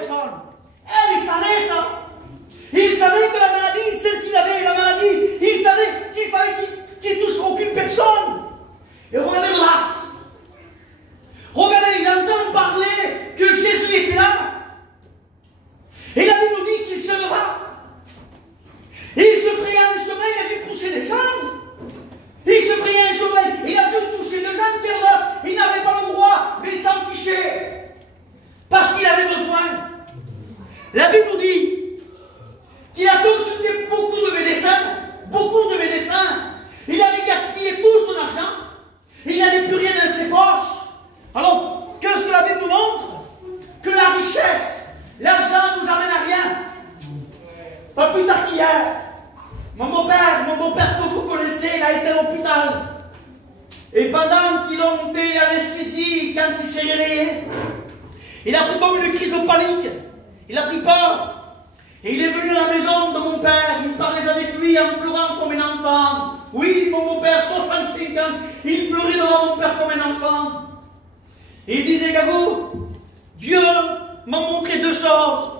personne. Elle, il savait ça. Il savait que la maladie, celle qu'il avait, la maladie, il savait qu'il fallait qu'il touche aucune personne. Et regardez l'as. Regardez, il entend parler que Jésus était là. Et la Bible nous dit qu'il se leva. Et il se frayait un chemin, il a dû pousser des jambes. Il se frayait un chemin, il a dû toucher des jambes, il n'avait pas le droit, mais il s'en fichait. Parce qu'il avait besoin. La Bible nous dit qu'il a consulté beaucoup de médecins. Il avait gaspillé tout son argent. Il n'avait plus rien dans ses poches. Alors, qu'est-ce que la Bible nous montre? Que la richesse, l'argent ne nous amène à rien. Pas plus tard qu'hier, mon beau-père que vous connaissez, il a été à l'hôpital. Et pendant qu'ils ont fait l'anesthésie, quand il s'est réveillé, il a pris comme une crise de panique. Il a pris peur. Et il est venu à la maison de mon père. Il parlait avec lui en pleurant comme un enfant. Oui, mon beau-père, 65 ans, il pleurait devant mon père comme un enfant. Et il disait, Gabou, Dieu m'a montré deux choses.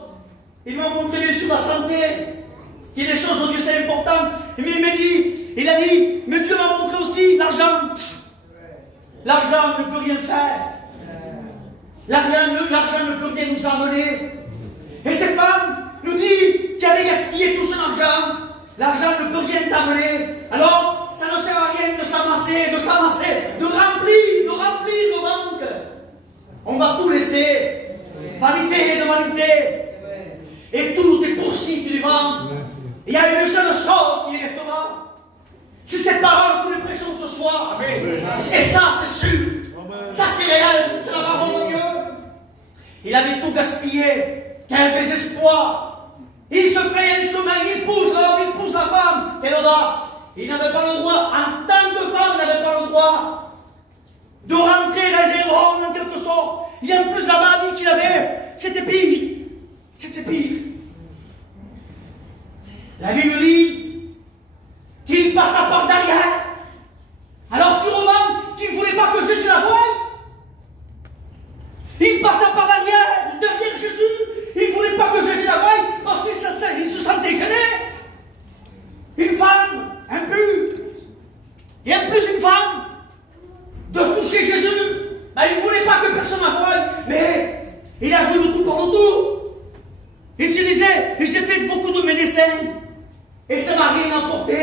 Il m'a montré bien sûr la santé, qui est des choses de Dieu, c'est important. Mais il a dit, mais Dieu m'a montré aussi l'argent. L'argent ne peut rien faire. L'argent ne peut rien nous emmener. Et cette femme nous dit qu'elle avait gaspillé tout son argent. L'argent ne peut rien t'amener. Alors, ça ne sert à rien de s'amasser, de remplir nos banques. On va tout laisser. Vanité de vanité. Et tout est poursuivi du vent. Il y a une seule chose qui restera. C'est cette parole que nous prêchons ce soir. Amen. Et ça, c'est sûr. Ça, c'est réel. C'est la parole de Dieu. Il avait tout gaspillé. Quel désespoir. Il se fait un chemin. Il pousse l'homme, il pousse la femme. Quelle audace. Il n'avait pas le droit, en tant que femme, il n'avait pas le droit de rentrer dans un rond en quelque sorte. Et en plus, la maladie qu'il avait, c'était pire. C'était pire. La Bible dit qu'il passa par derrière. Alors sûrement qu'il ne voulait pas que Jésus la voie. Il passa par derrière Jésus. Il ne voulait pas que Jésus la voie parce qu'il se sentait gêné. Une femme impure. Et en plus une femme de toucher Jésus. Ben, il ne voulait pas que personne la voie. Mais il a joué le tout pour le tout. Il se disait, et j'ai fait beaucoup de médecins. Et ça m'a rien apporté.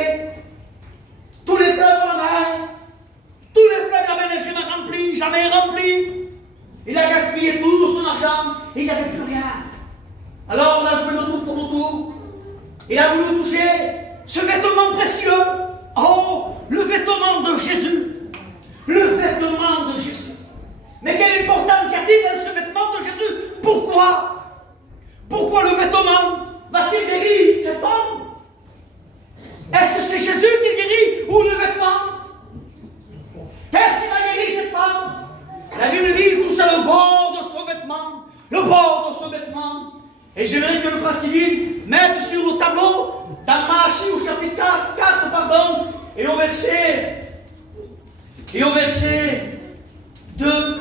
Tous les fleuves à la mer. Tous les fleuves à la mer, jamais rempli. Il a gaspillé tout son argent. Et il n'avait plus rien. Alors on a joué le tout pour le tout. Il a voulu toucher ce vêtement précieux. Oh, le vêtement de Jésus. Le vêtement de Jésus. Mais quelle importance y a-t-il dans ce vêtement de Jésus? Pourquoi? Pourquoi le vêtement va-t-il guérir cette femme? Est-ce que c'est Jésus qui guérit ou le vêtement? Qu'est-ce qui va guérir cette femme? La Bible dit qu'il toucha le bord de son vêtement. Le bord de son vêtement. Et j'aimerais que le frère Kevin mette sur le tableau, dans Malachie au chapitre 4, pardon, et au verset 2.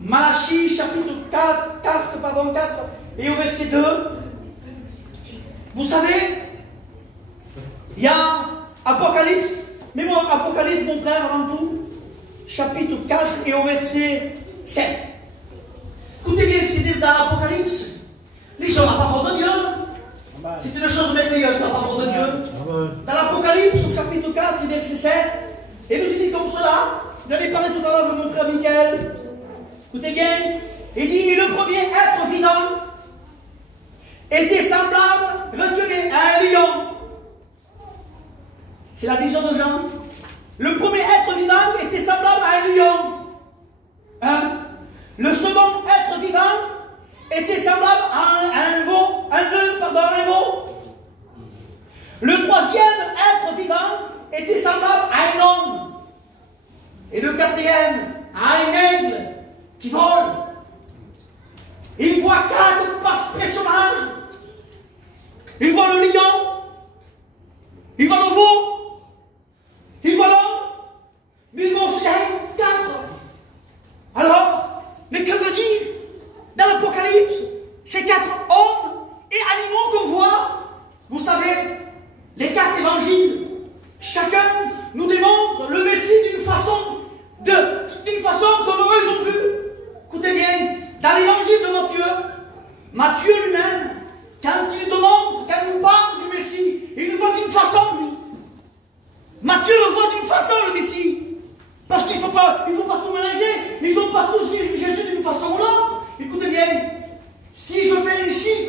Malachie chapitre 4, et au verset 2. Vous savez, il y a Apocalypse, mais moi, Apocalypse, mon frère, avant tout, chapitre 4 et au verset 7. Écoutez bien ce qu'il dit dans l'Apocalypse. Lisons la parole de Dieu. C'est une chose merveilleuse, la parole de Dieu. Dans l'Apocalypse, au chapitre 4 et verset 7, et nous dit comme cela. J'avais parlé tout à l'heure de mon frère Michael. Écoutez bien. Il dit, le premier être vivant était semblable, retenez, à un lion. C'est la vision de Jean. Le premier être vivant était semblable à un lion. Hein? Le second être vivant était semblable à un veau. Un veau. Le troisième être vivant était semblable à un homme. Et le quatrième à un aigle qui vole. Il voit 4 personnages. Il voit le lion. Il voit le veau. Il voit l'homme. Mais il voit aussi 4. Alors, mais que veut dire dans l'Apocalypse?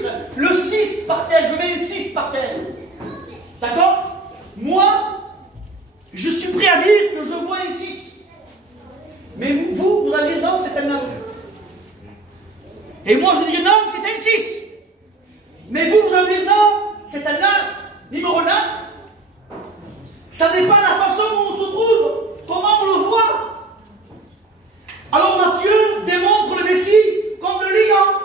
chiffre, le 6 par terre, je mets un 6 par terre. D'accord? Moi, je suis prêt à dire que je vois un 6. Mais vous allez dire non, c'est un 9. Et moi, je dis non, c'est un 6. Mais vous allez dire non, c'est un 9. Numéro 9. Ça dépend de la façon dont on se trouve, comment on le voit. Alors Matthieu démontre le Messie comme le lion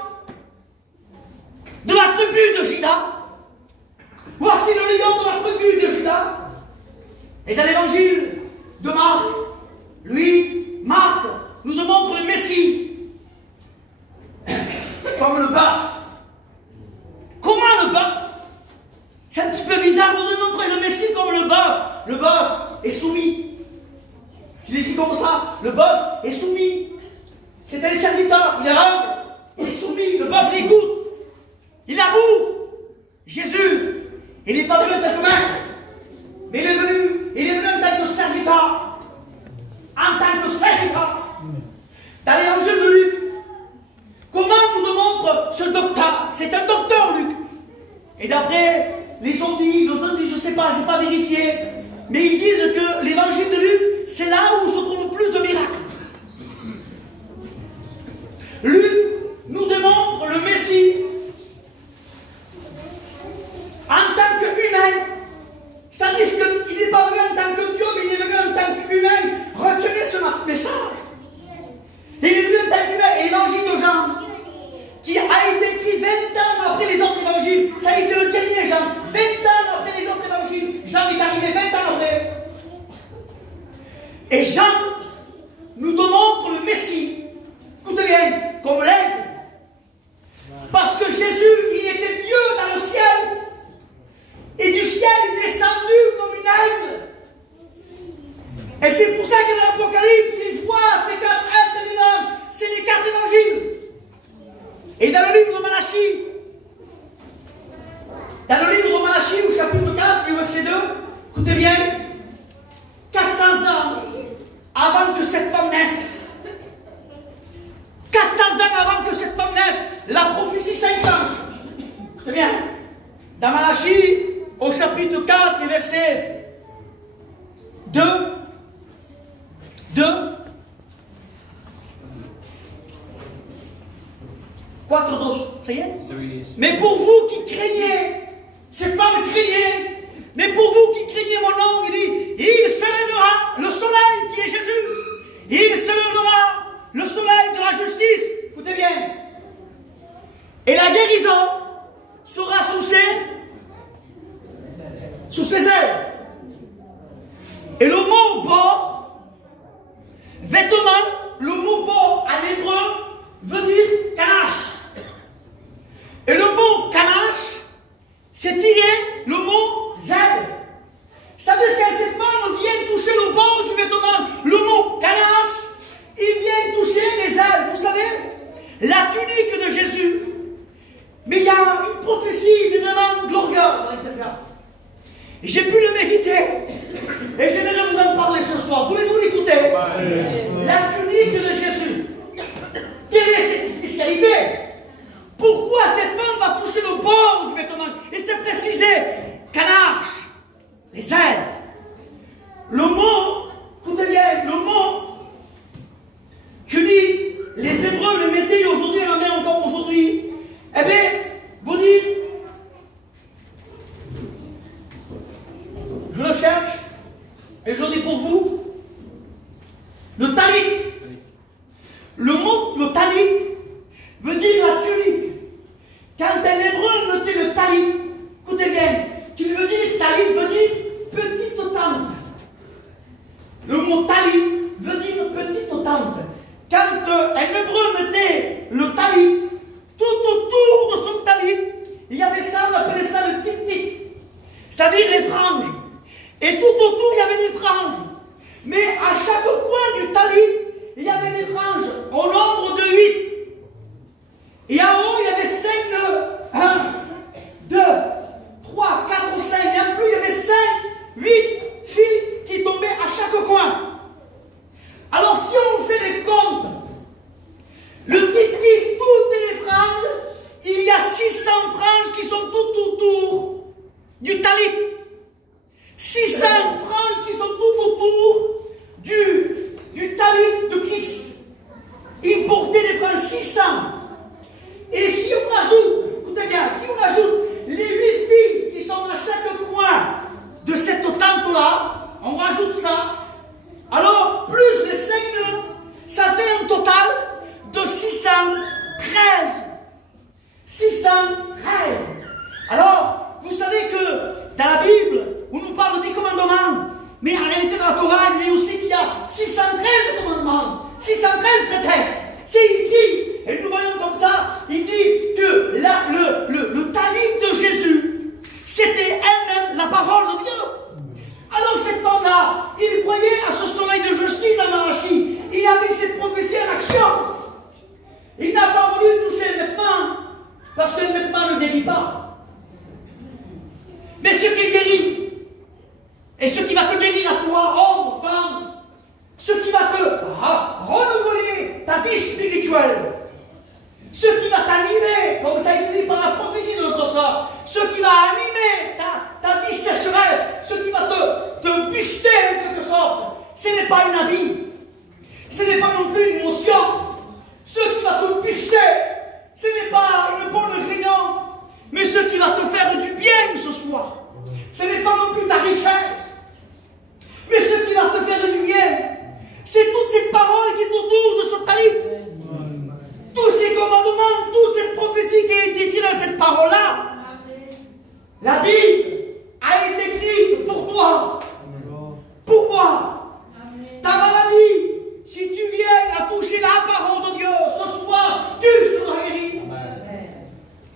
de la tribu de Juda. Voici le lion de la tribu de Juda. Et dans l'évangile de Marc, Marc nous démontre le Messie comme le bœuf. Comment le bœuf? C'est un petit peu bizarre de démontrer le Messie comme le bœuf. Le bœuf est soumis. Je l'ai dit comme ça. Le bœuf est soumis. C'est un serviteur. Il est humble. Il est soumis. Le bœuf l'écoute. Il aboue. Jésus, il n'est pas venu en tant que maître. Mais il est venu en tant que serviteur. En tant que serviteur. Dans l'évangile de Luc, comment nous démontre ce docteur? C'est un docteur, Luc. Et d'après les uns disent, je ne sais pas, je n'ai pas vérifié, mais ils disent que l'évangile de Luc, c'est là où se trouve plus de miracles. Luc nous démontre le Messie en tant qu'humain. C'est-à-dire qu'il n'est pas venu en tant que Dieu, mais il est venu en tant qu'humain. Retenez ce message. Il est venu en tant qu'humain. Et l'évangile de Jean, qui a été écrit 20 ans après les autres évangiles, ça a été le dernier Jean. 20 ans après les autres évangiles, Jean est arrivé 20 ans après. Et Jean nous démontre le Messie, écoutez bien, comme l'aigle. Parce que Jésus, il était Dieu dans le ciel. Et du ciel, il est descendu comme une aigle. Et c'est pour ça que dans l'Apocalypse, il voit ces 4 êtres divins. C'est les 4 évangiles. Et dans le livre de Malachie, au chapitre 4, verset 2, écoutez bien, 400 ans avant que cette femme naisse, 400 ans avant que cette femme naisse, la prophétie s'enclenche. Écoutez bien, dans Malachie, au chapitre 4, verset 2, ça y est? Mais pour vous qui craignez, cette femme craignait, mais pour vous qui craignez mon nom, il dit, il se lèvera le soleil qui est Jésus, il se lèvera le soleil de la justice, écoutez bien, et la guérison sera sous ses ailes. Et le mot bord, vêtement, le mot bord en hébreu veut dire kanash. Et le mot kanash, c'est tiré le mot zèle. C'est-à-dire que cette femme vient toucher le bord du vêtement. Le mot kanash, il vient toucher les ailes. Vous savez, la tunique de Jésus, mais il y a une prophétie évidemment glorieuse à l'intérieur. J'ai pu le méditer et j'aimerais vous en parler ce soir. Voulez-vous l'écouter? La tunique de Jésus. Quelle est cette spécialité? Pourquoi cette femme va toucher le bord du vêtement? Et c'est précisé, kanash, les ailes. Le mot, écoutez bien, le mot tunique, les Hébreux le mettaient aujourd'hui, on le met encore aujourd'hui. Eh bien, vous dites, je le cherche, et je dis pour vous, le talit. Et si on ajoute, écoutez bien, si on ajoute les 8 filles qui sont à chaque coin de cette tente-là, on rajoute ça, alors plus les 5 nœuds, ça fait un total de 613. 613. Alors, vous savez que dans la Bible, on nous parle des commandements, mais en réalité dans la Torah, il dit aussi qu'il y a 613 commandements, 613 prétextes. C'est écrit, et nous voyons comme ça, il dit que le talit de Jésus, c'était elle-même la parole de Dieu. Alors cette femme-là, il croyait à ce soleil de justice dans Malachie. Il a mis cette prophétie en action. Il n'a pas voulu toucher le vêtement, parce que le vêtement ne guérit pas. Mais ce qui guérit, et ce qui va te guérir à toi, homme, femme, ce qui va te renouveler ta vie spirituelle, ce qui va t'animer, comme ça a été dit par la prophétie de notre sort, ce qui va animer ta vie sécheresse, ce qui va te buster en quelque sorte, ce n'est pas une avis, ce n'est pas non plus une émotion, ce qui va te buster, ce n'est pas une bonne réunion, mais ce qui va te faire du bien ce soir, ce n'est pas non plus ta richesse, mais ce qui va te faire du bien, c'est toutes ces paroles qui sont autour de ce talit. Tous ces commandements, toute cette prophétie qui est écrite dans cette parole-là. La Bible a été écrite pour toi, pour moi. Ta maladie, si tu viens à toucher la parole de Dieu, ce soir, tu seras guéri.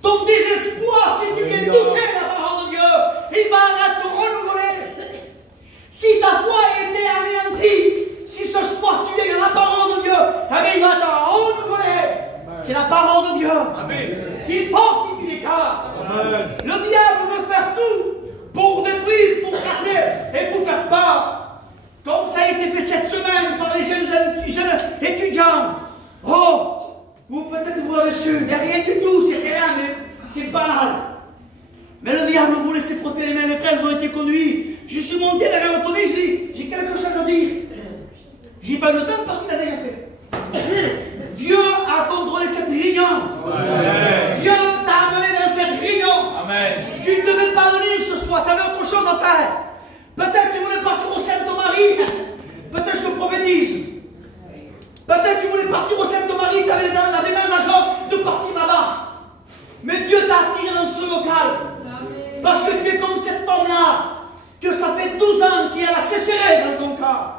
Ton désespoir, si tu viens toucher la parole de Dieu, il va te renouveler. Si ta foi a été anéantie, si ce soir tu viens à la parole de Dieu, il va te renouveler. C'est la parole de Dieu qui fortifie les cœurs. Le diable veut faire tout pour détruire, pour casser et pour faire peur. Comme ça a été fait cette semaine par les jeunes étudiants. Oh, vous peut-être vous l'avez su, il n'y a rien du tout, c'est rien, mais c'est banal. Mais le diable vous laisse frotter les mains, les frères, ils ont été conduits. Je suis monté derrière l'automobile, je dis, j'ai quelque chose à dire. J'ai pas eu le temps parce qu'il a déjà fait. Dieu a contrôlé cette réunion. Amen. Dieu t'a amené dans cette réunion. Amen. Tu ne devais pas venir ce soir, tu avais autre chose à faire. Peut-être tu voulais partir au Sainte-Marie. Peut-être je te prophétise. Peut-être tu voulais partir au Sainte-Marie, tu avais la déménagement de partir là-bas. Mais Dieu t'a attiré dans ce local. Amen. Parce que tu es comme cette femme-là, que ça fait 12 ans qu'il y a la sécheresse dans ton cœur.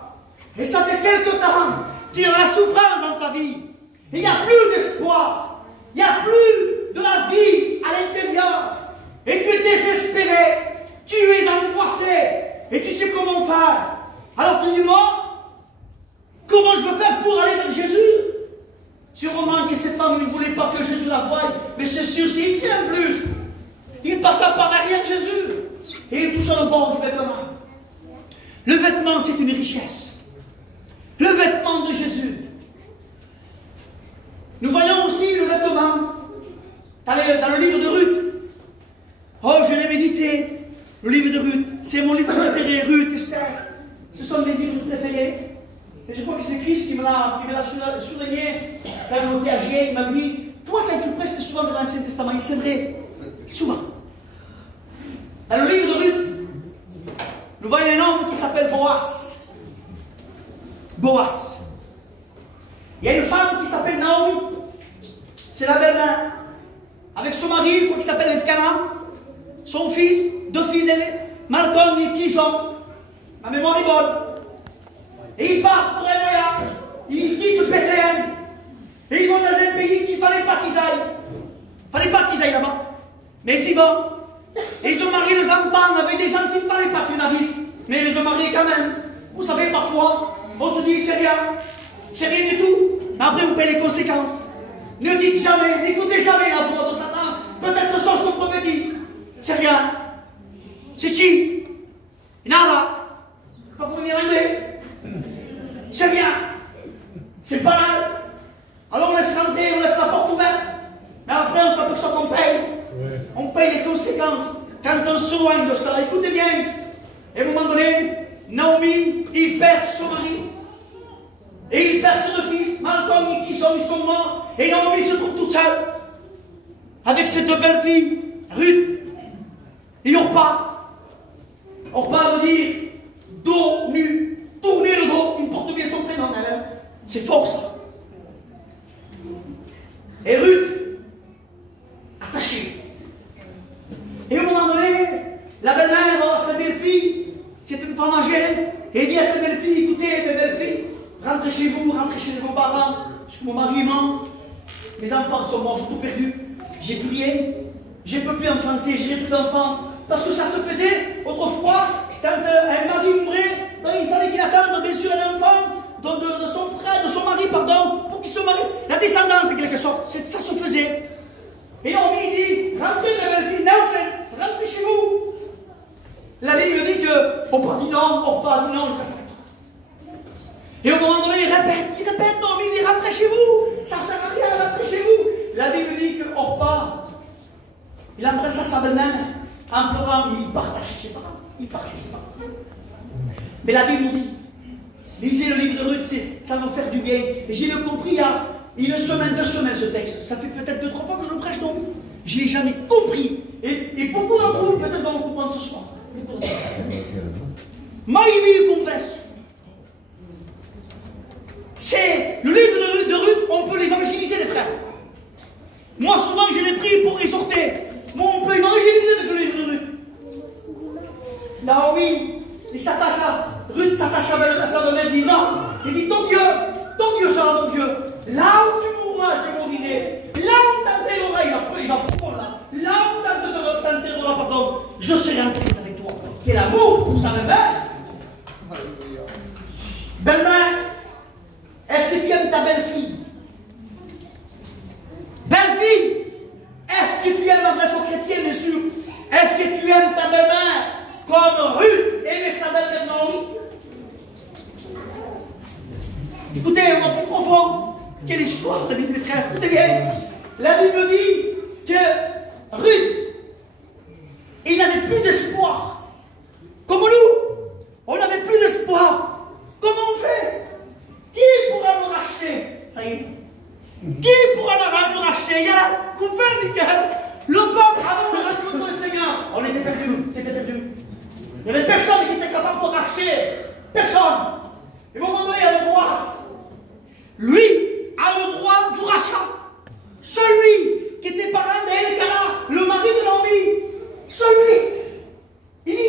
Et ça fait quelque temps qu'il y a la souffrance dans ta vie. Il n'y a plus d'espoir. Il n'y a plus de la vie à l'intérieur. Et tu es désespéré. Tu es angoissé. Et tu sais comment faire. Alors tu dis, moi, comment je veux faire pour aller vers Jésus? Sûrement que cette femme ne voulait pas que Jésus la voie. Mais c'est sûr, c'est écrit en plus. Il passa par derrière Jésus. Et il toucha le bord du vêtement. Le vêtement, c'est une richesse. Le vêtement de Jésus. Nous voyons aussi le vêtement dans le livre de Ruth. Oh, je l'ai médité. Le livre de Ruth, c'est mon livre préféré. Ruth, Esther, ce sont mes livres préférés. Et je crois que c'est Christ qui me l'a souligné. Quand on était à G, il m'a dit, toi quand tu prêches souvent de l'Ancien Testament, c'est vrai, souvent. Dans le livre de Ruth, nous voyons un homme qui s'appelle Boaz. Boaz. Il y a une femme qui s'appelle Naomi. C'est la belle-mère. Avec son mari, qui s'appelle Elkanah. Son fils, 2 fils d'elle, Malcolm et Kishon. Ma mémoire est bonne. Et ils partent pour un voyage. Ils quittent Bethléem. Et ils vont dans un pays qu'il ne fallait pas qu'ils aillent. Il ne fallait pas qu'ils aillent là-bas. Mais ils y vont. Et ils ont marié des enfants avec des gens qu'il ne fallait pas qu'ils navisent. Mais ils les ont mariés quand même. Vous savez, parfois, on se dit, c'est rien du tout. Mais après, vous payez les conséquences. Ne dites jamais, n'écoutez jamais la voix de Satan. Peut-être ce soir, je vous prophétise. C'est rien. C'est si. Nada. Pas pour venir arriver. C'est rien. C'est banal. Alors on laisse rentrer, on laisse la porte ouverte. Mais après, on s'aperçoit qu'on paye. Ouais. On paye les conséquences. Quand on s'éloigne de ça, écoutez bien. Et à un moment donné, Naomi, il perd son mari. Et il perd ses 2 fils. Malcolm et Kishon, ils sont morts. Et Naomi se trouve toute seule. avec cette belle fille, Ruth, et Orpa. Orpa veut dire dos nu, tourner le dos, il porte bien son prénom, hein. C'est fort ça. Et Ruth, attachée. Et au moment donné, la belle-mère va voir sa belle-fille, c'est une femme âgée, et dit à sa belle-fille, écoutez, mes belles-filles, rentrez chez vous, rentrez chez vos parents, parce que mon mari est mort, mes enfants sont morts, j'ai tout perdu, j'ai plus rien, je ne peux plus enfanter, je n'ai plus d'enfants, parce que ça se faisait autrefois, quand un mari mourait, donc il fallait qu'il attende bien sûr un enfant de son frère, de son mari, pardon, pour qu'il se marie, la descendance de quelque sorte, ça se faisait. Et Naomi dit, rentrez mes belles-filles, rentrez chez vous. La Bible dit que Orpa dit non, je reste avec toi. Et au moment donné, il répète, Naomi dit, rentrez chez vous, ça ne sert à rien, rentrez chez vous. La Bible dit que Orpa, il embrassa sa belle-mère en pleurant, il part chez ses parents. Mais la Bible nous dit, lisez le livre de Ruth, ça va faire du bien. Et j'ai compris il y a une semaine, 2 semaines ce texte. Ça fait peut-être 2-3 fois que je le prêche, donc je ne l'ai jamais compris. Et beaucoup d'entre vous peut-être vont comprendre ce soir. Maybe you confess. C'est le livre de Ruth, on peut l'évangéliser les frères. Moi souvent je l'ai pris pour exhorter. Moi on peut évangéliser avec le livre de Ruth. Naomi, Ruth s'attache à sa mère, dit non. Il dit ton Dieu sera mon Dieu. Là où tu mourras, je mourirai. Là où t'enterreras, il va fondre là. Là où t'enterreras, pardon, je serai en prise avec toi. Quel amour pour sa belle-mère. Belle-mère, est-ce que tu aimes ta belle-fille? Belle-fille, est-ce que tu aimes la version chrétienne, bien sûr? Est-ce que tu aimes ta belle-mère comme Ruth aimait sa belle-mère Naomi? Écoutez, on va plus profond. Quelle histoire, la Bible, mes frères. Écoutez bien. La Bible dit que Ruth, il n'avait plus d'espoir. Comme nous, on n'avait plus d'espoir. Comment on fait? Qui pourra nous racheter? Ça y est. Qui pourra nous racheter? Il y a la couverte, Michael. Le peuple, avant de rencontrer le Seigneur, on était perdu. Il n'y avait personne qui était capable de racheter. Personne. Et au moment donné, il y a le Boaz. Lui a le droit du rachat. Celui qui était parent d'Elkana, le mari de Naomi. Celui. Il dit.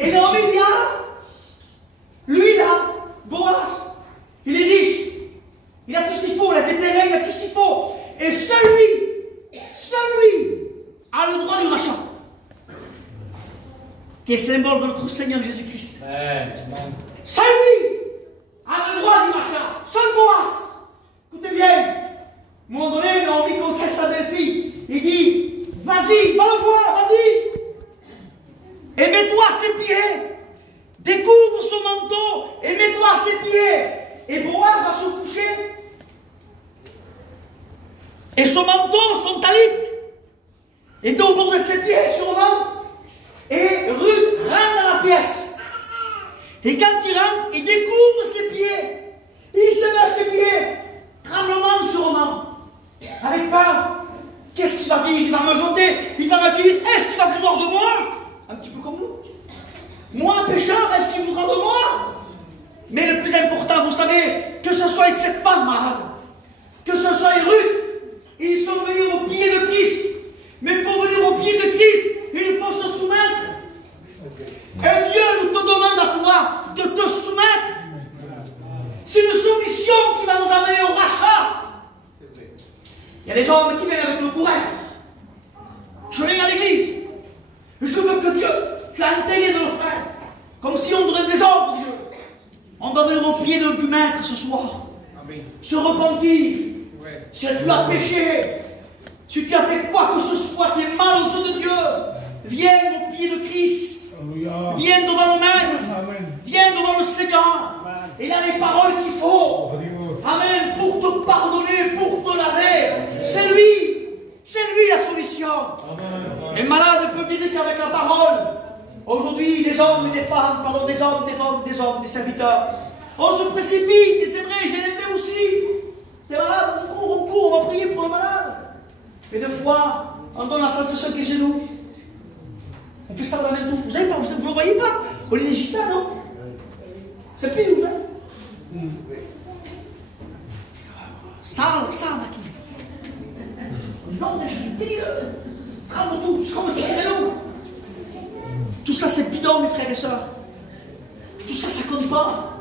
Et Naomi dit, lui là, Boaz, il est riche. Il a tout ce qu'il faut, il a des terrains, il a tout ce qu'il faut. Et celui a le droit du rachat. Qui est symbole de notre Seigneur Jésus-Christ. Celui a le droit du rachat. Seul Boaz. Écoutez bien. À un moment donné, Naomi conseille sa belle-fille. Il dit, vas-y, va le voir, vas-y. Et mets-toi à ses pieds. Découvre son manteau et mets-toi à ses pieds. Et Boaz va se coucher. Et son manteau, son talit, était au bord de ses pieds, sûrement. Et Ruth rentre dans la pièce. Et quand il rentre, il découvre ses pieds. Il se met à ses pieds. Tremblement sûrement. Avec peur. Qu'est-ce qu'il va dire? Il va me jeter. Il va m'accueillir. Est-ce qu'il va vouloir de moi? Un petit peu comme nous. Moi, pécheur, est-ce qu'il voudra de moi? Mais le plus important, vous savez, que ce soit cette femme malade, que ce soit Ruth, ils sont venus au pied de Christ. Mais pour venir au pied de Christ, il faut se soumettre. Et Dieu nous te demande à toi de te soumettre. C'est une soumission qui va nous amener au rachat. Il y a des hommes qui viennent avec le courage. Je viens à l'église. Je veux que Dieu, tu as intégré de nos frères. Comme si on devrait des ordres, Dieu. On doit venir au pied du Maître ce soir. Amen. Se repentir. Si tu as péché, si tu as fait quoi que ce soit qui est mal aux yeux de Dieu, viens au pied de Christ. Alleluia. Viens devant le Maître. Amen. Viens devant le Seigneur. Amen. Et il a les paroles qu'il faut. Amen. Pour te pardonner, pour te laver. C'est lui la solution. Amen. Les malades ne peuvent vivre qu'avec la parole. Aujourd'hui, des hommes et des femmes, pardon, des hommes, des femmes, des hommes, des serviteurs, on se précipite, et c'est vrai, j'ai l'aimé aussi. T'es malade, on court, on va prier pour un malade. Et des fois, on donne la sensation que c'est nous. On fait ça dans la même tour. Vous ne le voyez pas? On est des gitans, non? C'est pire, vous savez? Ça, là, qui? Non, je suis tremble tout, c'est comme si c'était nous. Tout ça, c'est bidon, mes frères et sœurs. Tout ça, ça ne compte pas.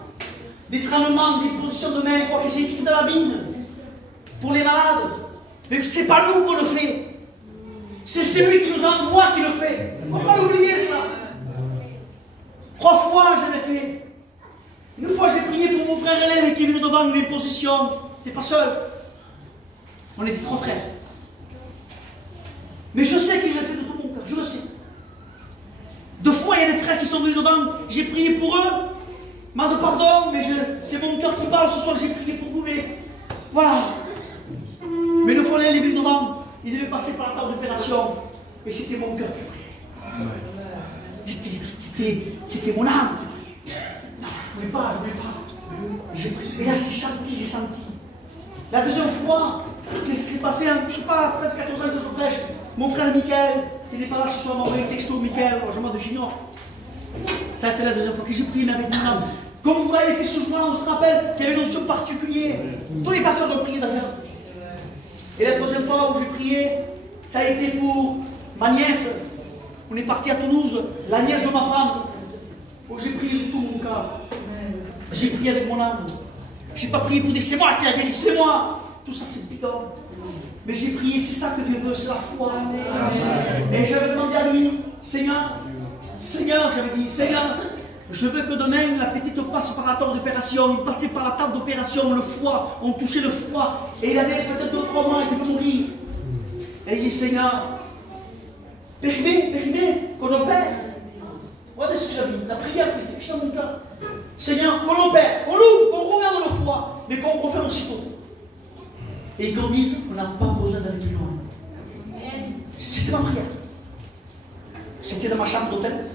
Les tremblements, les positions de main, quoi que c'est écrit dans la Bible. Pour les malades. Mais ce n'est pas nous qu'on le fait. C'est celui qui nous envoie qui le fait. Il ne faut pas l'oublier, ça. 3 fois, je l'ai fait. Une fois, j'ai prié pour mon frère Hélène qui est venu devant mes positions. Tu n'es pas seul. On était 3 frères. Mais je sais qu'il l'a fait de tout mon cœur. Je le sais. 2 fois, il y a des frères qui sont venus devant. J'ai prié pour eux. Demande pardon, mais c'est mon cœur qui parle. Ce soir, j'ai prié pour vous, mais voilà. Mais une fois, il est venu devant. Il devait passer par la table d'opération. Et c'était mon cœur qui priait. C'était mon âme qui priait. Non, je ne voulais pas. J'ai prié. Et là, j'ai senti. La deuxième fois, qu'est-ce qui s'est passé? Je ne sais pas, 13-14 ans que je prêche. Mon frère Michael, il n'est pas là ce soir, m'a envoyé un texto, Michael, je m'en j'ignore. Ça a été la deuxième fois que j'ai prié avec mon âme. Comme vous l'avez fait ce jour-là, on se rappelle qu'il y avait une notion particulière. Tous les pasteurs ont prié d'ailleurs. Et la troisième fois où j'ai prié, ça a été pour ma nièce. On est parti à Toulouse, la nièce de ma femme, où j'ai prié de tout mon cœur. J'ai prié avec mon âme. Je n'ai pas prié pour dire c'est moi qui l'a guéri, c'est moi. Tout ça c'est bidon. Mais j'ai prié, c'est ça que Dieu veut, c'est la foi. Et j'avais demandé à lui, Seigneur, j'avais dit, Seigneur, je veux que demain la petite passe par la table d'opération. Il passait par la table d'opération, le foie, on touchait le foie. Et il avait peut-être 2-3 mois, il devait mourir. Et il dit, Seigneur, périmé, qu'on opère. Regardez ce que j'ai dit, la prière qui était dans mon cœur. Seigneur, qu'on opère, qu'on l'ouvre, qu'on regarde le foie, mais qu'on referme aussitôt. Et qu'on dise, on n'a pas besoin d'aller plus loin. C'était ma prière. C'était dans ma chambre d'hôtel.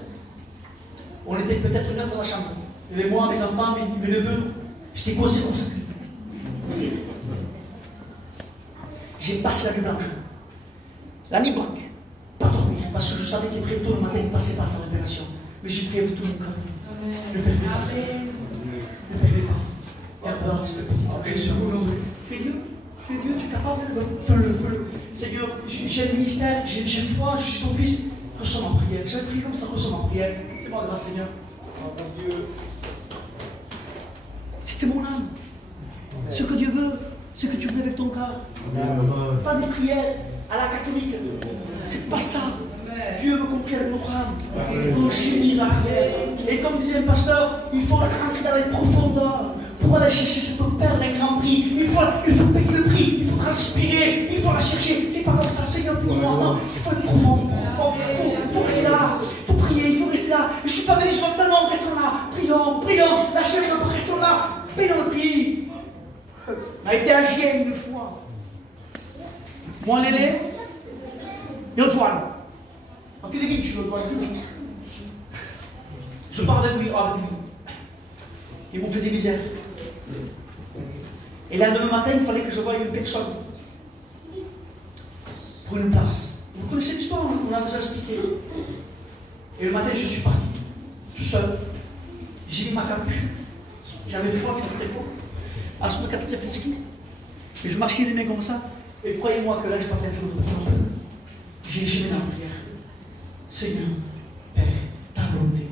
On était peut-être 9 dans la chambre. Il y avait moi, mes enfants, mes neveux. J'étais causé comme ça. J'ai passé la nuit blanche. La nuit blanche. Pas dormir. Parce que je savais qu'il très tôt le matin, il passait par ton opération. Mais j'ai prié avec tout mon cœur. Ne perdez pas ça. Ne perdez pas. Garde-la, ce petit objet sur vous. Mais Dieu, tu es capable de fais-le. Seigneur, j'ai le ministère, j'ai foi, je suis ton fils. Reçois ma prière. J'ai prié comme ça, reçois ma prière. Fais-moi grâce, Seigneur. Oh mon Dieu. C'était mon âme. Ce que Dieu veut, ce que tu veux avec ton cœur. Pas des prières à la catholique. C'est pas ça. Dieu veut qu'on prie avec notre âme. Qu'on gémit l'arrière. Et comme disait le pasteur, il faut rentrer dans les profondeurs. Pour aller chercher cette perle d'un grand prix, il faut payer le prix, il faut transpirer, il faut la chercher. C'est pas comme ça, Seigneur, pour moi, non. Il faut être profond. Il faut rester là. Il faut prier, il faut rester là. Je ne suis pas venu, je vais non, restons là. Prions. La chérie, restons là. Payons le prix. On a été à Gier une fois. Moi, Lélé, et Antoine. En quelle équipe tu veux, toi? Je parle avec lui. Ils m'ont fait des misères. Et là, demain matin, il fallait que je voie une personne pour une place. Vous connaissez l'histoire, on a déjà expliqué. Et le matin, je suis parti, tout seul. J'ai mis ma capuche. J'avais froid, c'était très fort. À ce moment-là, et je marchais les mains comme ça. Et croyez-moi que là, je n'ai pas fait ça de temps. J'ai léché dans la prière. Seigneur, Père, ta volonté.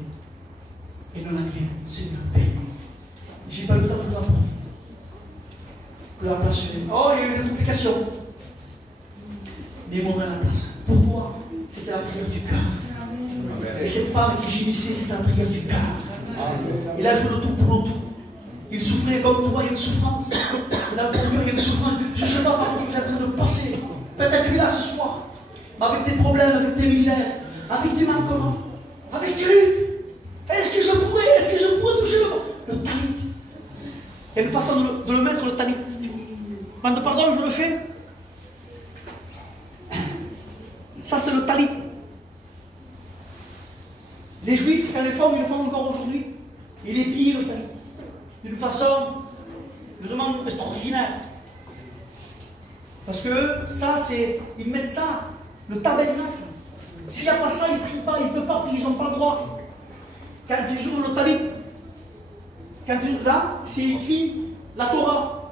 Et non la mienne, Seigneur, Père. J'ai pas eu le temps de la prendre. Que la place chez. Oh, il y a eu des complications. Mais ils m'ont donné la place. Pourquoi? C'était la prière du cœur. Et cette femme qui gémissait, c'était la prière du cœur. Il a joué le tout pour le tout. Il souffrait comme toi, il y a une souffrance. Il a pour lui, il y a une souffrance. Je ne sais pas par quoi tu es en train de passer. Peut-être que tu es là ce soir. Mais avec tes problèmes, avec tes misères, avec tes manquements, avec tes luttes. Est-ce que je pourrais toucher le talit? Il y a une façon de le mettre, le talit. Demande pardon, je le fais. Ça, c'est le talit. Les Juifs, quand ils le font encore aujourd'hui. Il est pire, le talit. D'une façon, je demande, extraordinaire. Parce que ça, c'est. Ils mettent ça, le tabernacle. S'il n'y a pas ça, ils ne prient pas, ils ne peuvent pas prier, ils n'ont pas le droit. Quand ils ouvrent le talit, là, c'est écrit la Torah.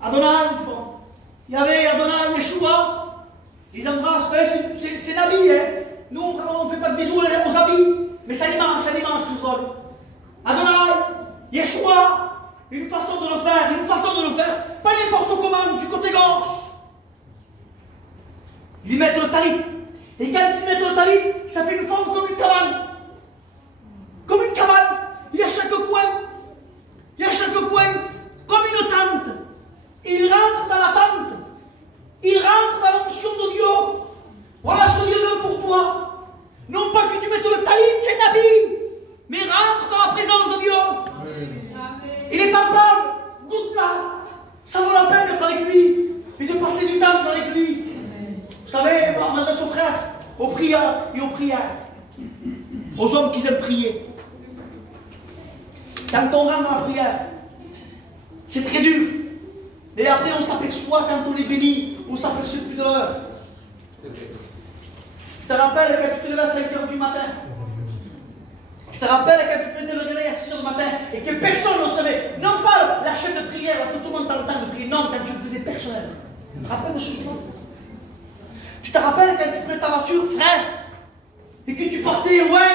Adonai, ils font. Yahvé, Adonai, Yeshua. Ils embrassent, c'est l'habit, hein. Nous, on ne fait pas de bisous aux habits, mais ça les mange toujours. Adonai, Yeshua, une façon de le faire, pas n'importe comment, du côté gauche. Ils mettent le talit. Et quand ils mettent le talit, ça fait une forme comme une cabane. Comme une cabane. Il y a chaque coin, comme une tente. Ils rentrent dans la tente. Ils rentrent dans l'onction de Dieu. Voilà ce que Dieu veut pour toi. Non pas que tu mettes le talit, c'est un habit, mais rentre dans la présence de Dieu. Amen. Il est palpable, goûte-là. Ça vaut la peine d'être avec lui et de passer du temps avec lui. Vous savez, on m'adresse aux frères, aux prières et aux prières. Aux hommes qui aiment prier. Quand on rentre dans la prière, c'est très dur. Et après, on s'aperçoit, quand on les bénit, on s'aperçoit plus de l'heure. Tu te rappelles quand tu te lèves à 5 h du matin? Tu te rappelles quand tu peux te lever à 6 h du matin et que personne ne savait? Non pas la chaîne de prière, que tout le monde a le temps de prier. Non, quand tu le faisais personnel. Tu te rappelles de ce jour-là? Tu te rappelles quand tu prenais ta voiture, frère, et que tu partais loin,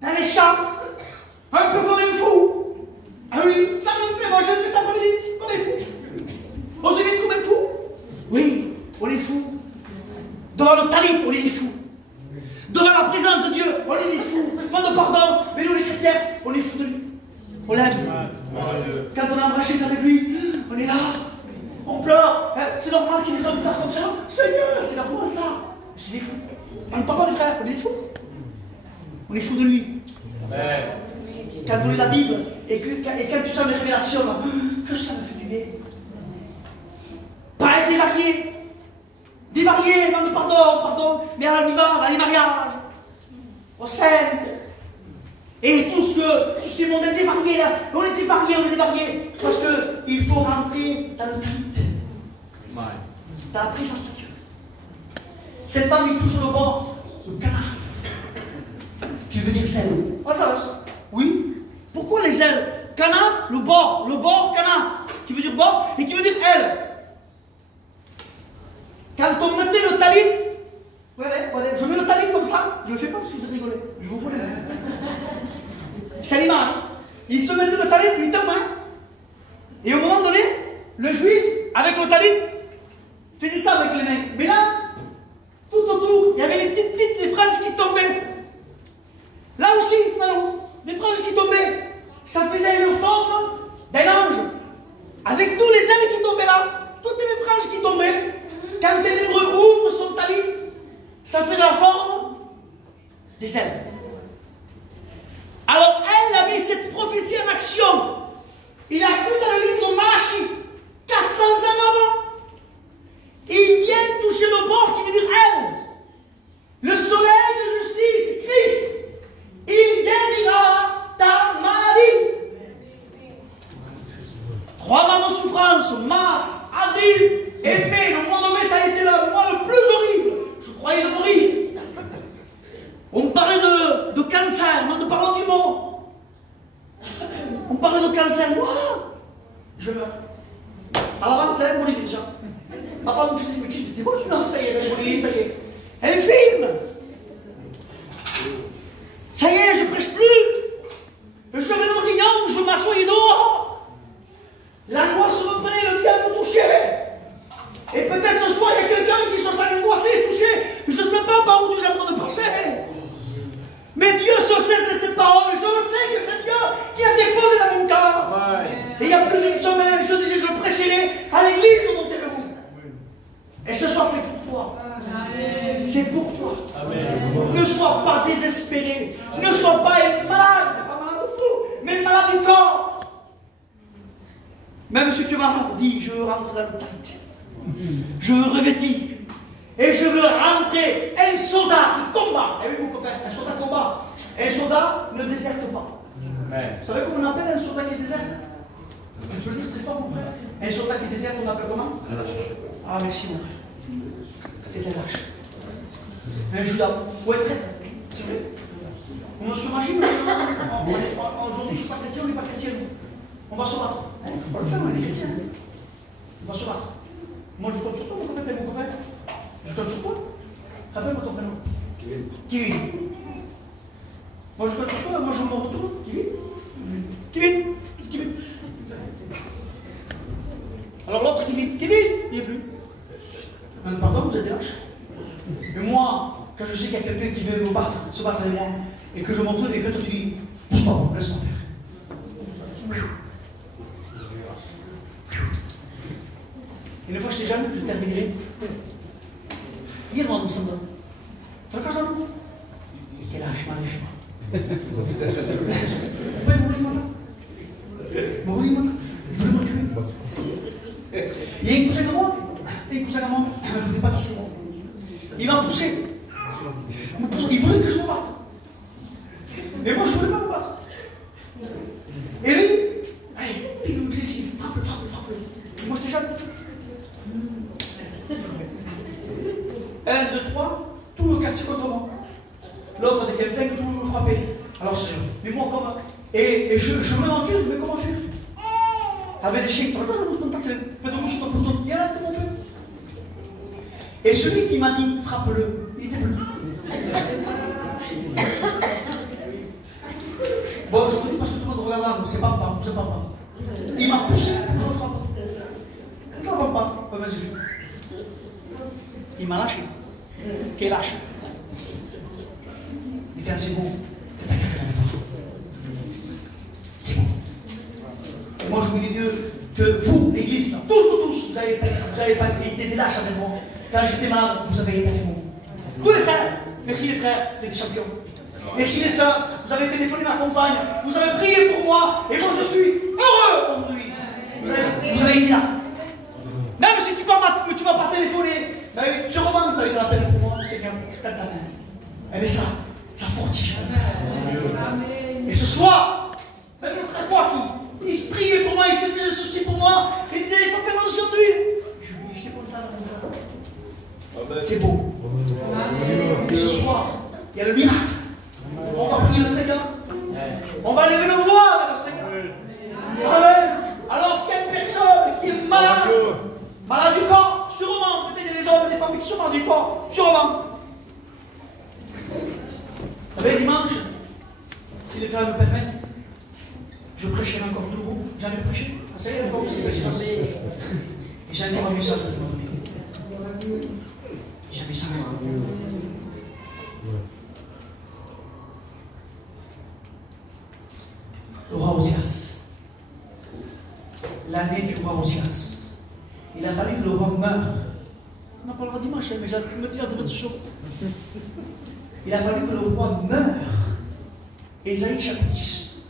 dans les champs, un peu comme un fou? Ah oui, ça me fait, moi je le fais cet après-midi, comme un fou. On se vit comme un fou? Oui, on est fou. Devant le talit, on est des fous. Devant la présence de Dieu, on est des fous. Demande pardon, mais nous les chrétiens, on est fous de lui. On l'aime. Quand on a embrassé avec lui, on est là. On pleure. C'est normal qu'il y ait des hommes pleurent comme ça. Seigneur, c'est normal ça. C'est des fous. On ne parle pas les frères, on est des fous. On est fous de lui. Amen. Quand on lit la Bible et quand tu sens les révélations, là, que ça me fait du bien. Pas être dévarié. Dévarié, demande pardon, mais alors on y va, dans les mariages, aux scènes, et tout ce qui est mondain dévarié là, on est dévarié, parce qu'il faut rentrer dans le talit, dans la présence de Dieu. Cette femme, il touche le bord, le canaf, qui veut dire zèle. Ah, ça va, ça. Oui. Pourquoi les ailes? Canaf, le bord, canaf, qui veut dire bord, et qui veut dire aile. Quand on mettait le talit, regardez, je mets le talit comme ça, je ne le fais pas parce que vous rigolez, je vous connais. C'est l'image. Il se mettait le talit, il tombe, et au moment donné, le juif, avec le talit, faisait ça avec les mains. Mais là, tout autour, il y avait des franges qui tombaient. Là aussi, des franges qui tombaient. Ça faisait une forme d'un ange, avec tous les ailes qui tombaient là, toutes les franges qui tombaient. Quand un hébreu ouvre son talit, ça fait la forme des ailes. Alors elle a mis cette prophétie en action. Il a tout dans le livre de Malachie, 400 ans avant. Il vient toucher le bord qui veut dire elle. Le soleil de justice, Christ, il guérira ta maladie. 3 mois de souffrance, mars, avril et mai. Le mois de mai, ça a été le mois le plus horrible. Je croyais de mourir. On parlait de cancer, moi, de parler du mot. On parlait de cancer, moi, je meurs. À la 25, mourir déjà. Ma femme me disait, mais qu'est-ce que tu dis? Non, ça y est, elle mourir, ça y est. Elle filme. Ça y est, je ne prêche plus. Je vais dans le riant, je m'assois dehors. L'angoisse me prenait, le diable me touchait. Et peut-être ce soir, il y a quelqu'un qui se sent angoissé, touché. Je ne sais pas par où tu es en train de passer. Mais Dieu se sait de cette parole. Je le sais que c'est Dieu qui a déposé dans mon cœur. Ouais. Et il y a plus d'une semaine, je disais, je prêcherai à l'église de Montebello. Et ce soir, c'est pour toi. C'est pour toi. Amen. Ne sois pas désespéré. Ne sois pas malade. Pas malade de fou, mais malade du corps. Même si tu m'as dit, je veux rentrer dans le talit. Je veux revêtir. Et je veux rentrer un soldat qui combat. Et oui, mon copain, un soldat combat. Un soldat ne déserte pas. Amen. Vous savez comment on appelle un soldat qui déserte? Je veux dire très fort, mon frère. Un soldat qui déserte, on appelle comment? Ah, merci, mon frère. C'était lâche. Un Judas. Ouais, très. C'est vrai. On se imagine, aujourd'hui, je ne suis pas chrétien, on n'est pas chrétien. On va se battre. On va le faire, on est chrétien. On va se battre. Moi, je compte sur toi, mon copain, mon copain. Je compte sur toi. Rappelle-moi ton prénom. Kevin. Moi, je compte sur toi, moi, je me retourne. Kevin. Alors l'autre, Kevin, il n'y est plus. Pardon, vous êtes des lâches. Mais moi, quand je sais qu'il y a quelqu'un qui veut se battre avec moi, et que je m'en trouve et que toi tu dis, pousse-moi, laisse-moi faire. Une fois que j'étais jeune, je terminerai. Dis-moi, nous sommes là. Tu vois quand je donne? Quel âge, je pourquoi il mourit maintenant? Il voulait me tuer. Il y a une cousin à moi, je ne sais pas qui c'est. Il m'a poussé. Il voulait que je me batte. Et moi, je ne voulais pas me battre. Et lui, allez, il nous ici, frappe-le. Et moi, j'étais jeune. 1, 2, 3, tout le quartier contre moi. L'autre avec quelqu'un, tout me frappait. Alors, mais moi, comment? Et je me l'enfuis, mais comment faire? Avec des chiens, il y a comment faire? Et celui qui m'a dit, frappe-le, il était bleu. Bon, je vous dis parce que tout le monde regarde, c'est pas. Il m'a poussé, je le frappe. Je ne le pas, vas-y. Il m'a lâché. Quel lâche. Il dit, c'est bon, t'as qu'à faire avec toi. C'est bon. Et moi, je vous dis Dieu, que vous, l'église, tous, vous avez pas été des lâches avec moi. Quand j'étais malade, vous avez été avec moi. Tous les frères, merci les frères, vous êtes des champions. Merci les sœurs, vous avez téléphoné ma compagne, vous avez prié pour moi, et moi je suis heureux aujourd'hui. Vous avez été là. Même si tu ne m'as pas téléphoné, mais sûrement tu as été la télé pour moi, Seigneur, ta main. Elle est ça fortifie. Et ce soir, même le frère quoi il priait pour moi, il s'est fait un souci pour moi, il disait il faut faire l'onction d'huile. J'étais content. C'est beau. Et ce soir, il y a le miracle. On va prier le Seigneur. On va lever le voix vers le Seigneur. Amen. Alors, s'il y a une personne qui est malade du corps, sûrement, peut-être des hommes et des femmes qui sont malades du corps, sûrement. Vous savez, dimanche, si les frères me permettent, je prêcherai encore tout le groupe. J'en ai prêché. Ça y est, la fois où c'est passé. Et j'en ai revu ça de toute ma vie. J'avais ça. Le roi Osias. L'année du roi Osias. Il a fallu que le roi meure. On en parlera dimanche, mais j'ai me dire de chaud. Il a fallu que le roi meure. Ésaïe chapitre 6.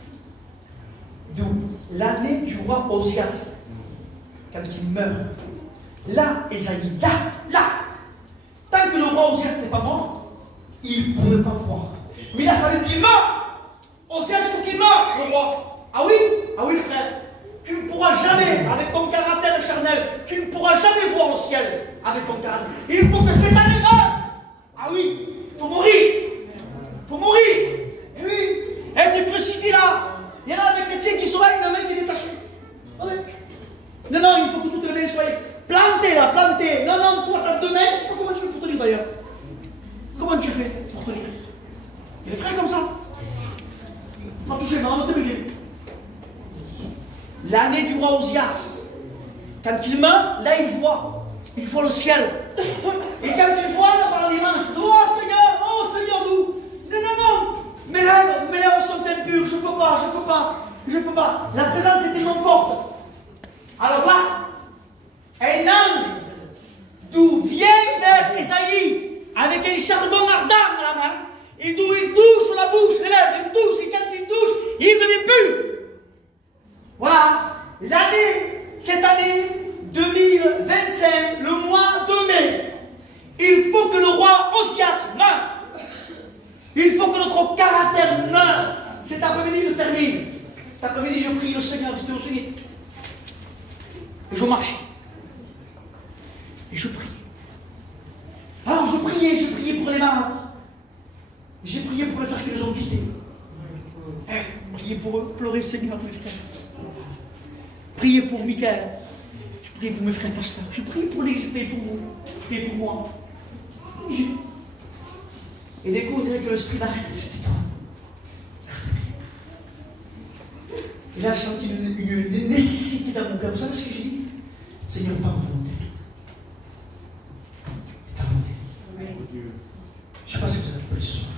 D'où l'année du roi Osias. Quand il meurt. Là, Ésaïe, là. Tant que le roi Osias n'était pas mort, il ne pouvait pas voir. Mais il a fallu qu'il meure. Osias, il faut qu'il meure, le roi. Ah oui, le frère. Tu ne pourras jamais, avec ton caractère charnel, tu ne pourras jamais voir le ciel avec ton caractère. Il faut que cette année meure. Ah oui, il faut mourir. Et oui, et tu crucifies là. Il y en a des chrétiens qui sont là, il y en a même qui est détaché. Non, il faut que toutes les mains soient plantées là, plantées. Non, toi t'as 2 mains, je ne sais pas comment tu fais pour tenir d'ailleurs. Comment tu fais pour tenir? Il y a des frères comme ça. Pas touché, non, t'es obligé. L'année du roi Osias, quand il meurt, là il voit le ciel. Et quand il voit, là par la dimanche, oh Seigneur, nous. Non, mes lèvres sont impures, je peux pas. La présence est tellement forte. Alors là, un ange, d'où vient d'être Esaïe, avec un charbon ardent dans la main, et d'où il touche la bouche, les lèvres, il touche, et quand il touche, il devient pur. Voilà, cette année 2025, le mois de mai, il faut que le roi Osias meure. Il faut que notre caractère meure. Cet après-midi, je termine. Cet après-midi, je prie au Seigneur, j'étais au Seigneur. Et je marchais. Et je priais. Alors je priais pour les malades. J'ai prié pour les frères qui nous ont quittés. Priez pour eux, pleurez Seigneur, mes frères. Priez pour Michael. Je prie pour mes frères pasteurs. Je prie pour l'église, je prie pour vous. Je prie pour moi. Et d'un coup, on dirait que l'esprit m'arrête. Je dis, toi, et là, j'ai senti une nécessité dans mon cœur. Vous savez ce que j'ai dit? Seigneur, pas ma volonté. C'est ta volonté. Je ne sais pas si vous avez compris ce soir.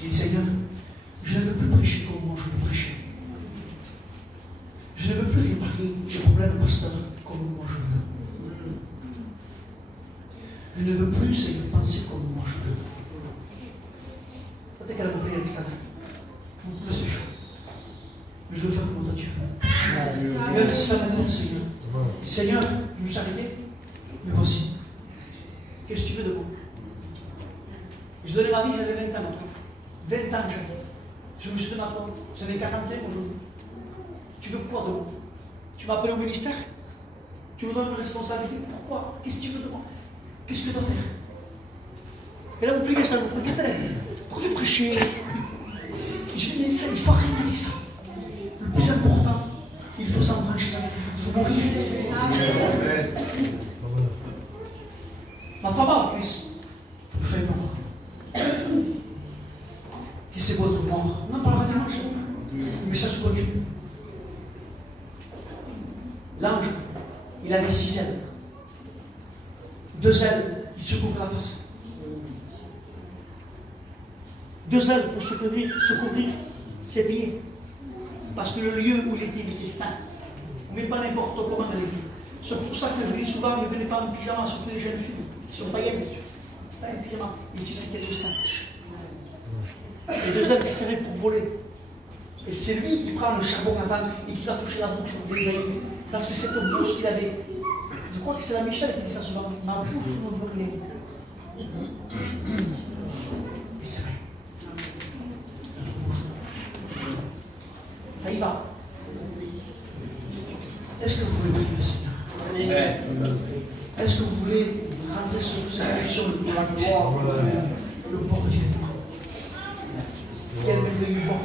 J'ai dit, Seigneur, je ne veux plus prêcher comme moi je veux prêcher. Je ne veux plus réparer les problèmes de pasteur comme moi je veux. Je ne veux plus, Seigneur, penser comme moi je veux. Peut-être qu'elle a compris avec ça. Là, c'est chaud. Mais je veux faire comme toi tu veux. Et même si ça m'annonce, Seigneur. Seigneur, je me suis arrêté. Mais voici. Qu'est-ce que tu veux de moi? Je donnais ma vie, j'avais 20 ans. 20 ans j'avais. Je me suis donné ma porte. J'avais 40 ans aujourd'hui. Tu veux quoi de moi? Tu m'as appelé au ministère? Tu me donnes une responsabilité? Pourquoi? Qu'est-ce que tu veux de moi? Qu'est-ce que tu dois faire? Et là, vous pliez ça, vous pouvez faire. Pourquoi vous prêcher? Je dis, mais ça, il faut arrêter avec ça. Le plus important, il faut s'embrancher avec lui. Il faut mourir. Ma femme a plus. Je fais mort. Et c'est votre mort. On en parlera dimanche. Mais ça se continue. L'ange, il avait 6 ailes. 2 ailes, il se couvre la face. 2 ailes pour se couvrir ses pieds. Parce que le lieu où il était saint. Mais pas n'importe comment dans l'église. C'est pour ça que je dis souvent, ne venez pas en pyjama, surtout les jeunes filles, qui sont païennes, bien sûr. Pas en pyjama. Ici, c'était le saint. Les 2 ailes qui servaient pour voler. Et c'est lui qui prend le charbon à table et qui va toucher la bouche des aïeux. Parce que cette bouche qu'il avait, je crois que c'est la Michel qui dit ça souvent, ma bouche ne veut rien. Et c'est vrai. Notre bouche. Ça y va. Est-ce que vous voulez prier le Seigneur? Est-ce que vous voulez rentrer sur la gloire, le bord du vêtement? Quel merveilleux bord